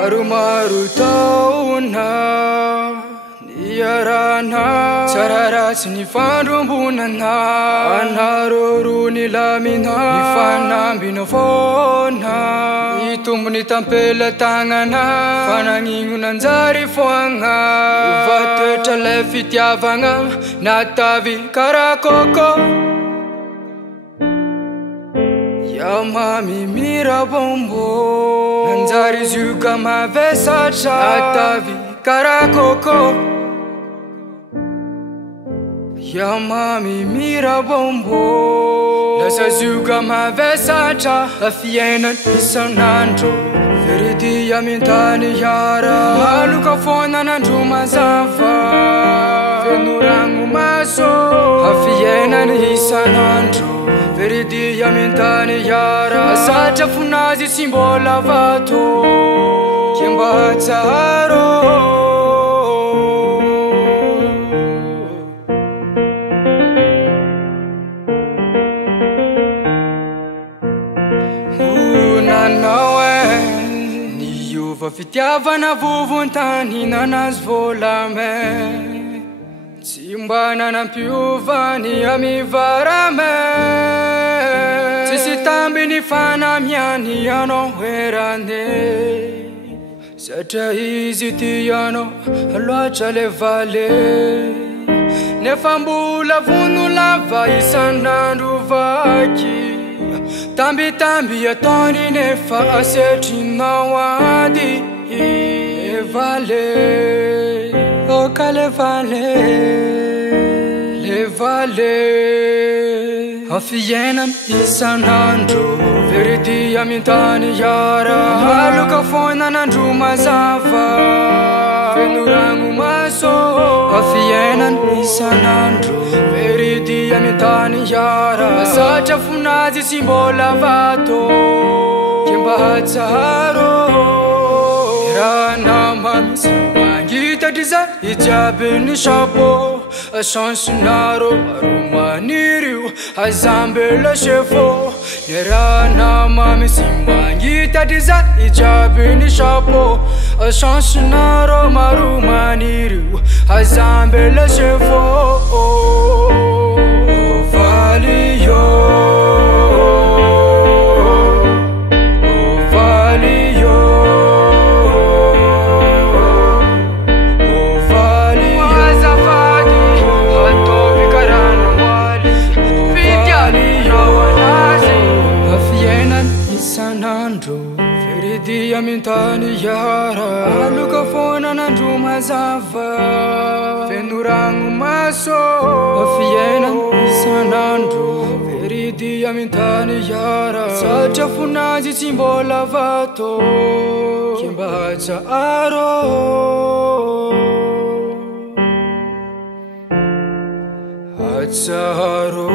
Maru-maru tauna niarana tsara ratsy nifandrombonana anaroro nilamina nifanambina foana nitombony tampelatagnana fanagnino nanjary foagna vatoetra lay fitiavagna natavy karakôkô Yamami mirabombo nanjary zuka mavesatra natavy karakôkô Yamami mirabombo lasa zuka mavesatra afiainan isanandro verity amintany hiara maluka fonanandro mazava fenoragno maso afiainan isanandro verity amintany hiara satra fonazy tsy mbola vato kimba tsaro Niova fitiavana vovontany nanazy volame tsy mba nanampiovany amivarame tsisy tamby ny fanamiany anao herande satria izy ty anao loatra le vale nefa mbola vono lava isanandro vaky tambitamby ataony nefa asetrinao ady le vale oka le vale afiainan isanandro verity amintany hiara maluka fonanandro mazava fenoragno maso afiainan isanandro verity amintany hiara satra fonazy tsy mbola vato kimba tsaro ranamamy sy mangitatry za ijiaby ny chapeau chansonaro maromanirio azambela chefo ranamamy sy mangitatry za ijiaby ny chapeau chansonaro maromanirio azambela chefo Valio verity amintany hiara maluka fonanandro mazava fenoragno maso afiainan isanandro verity amintany hiara satria fonazy tsy mbola vato kimba tsaro atsaro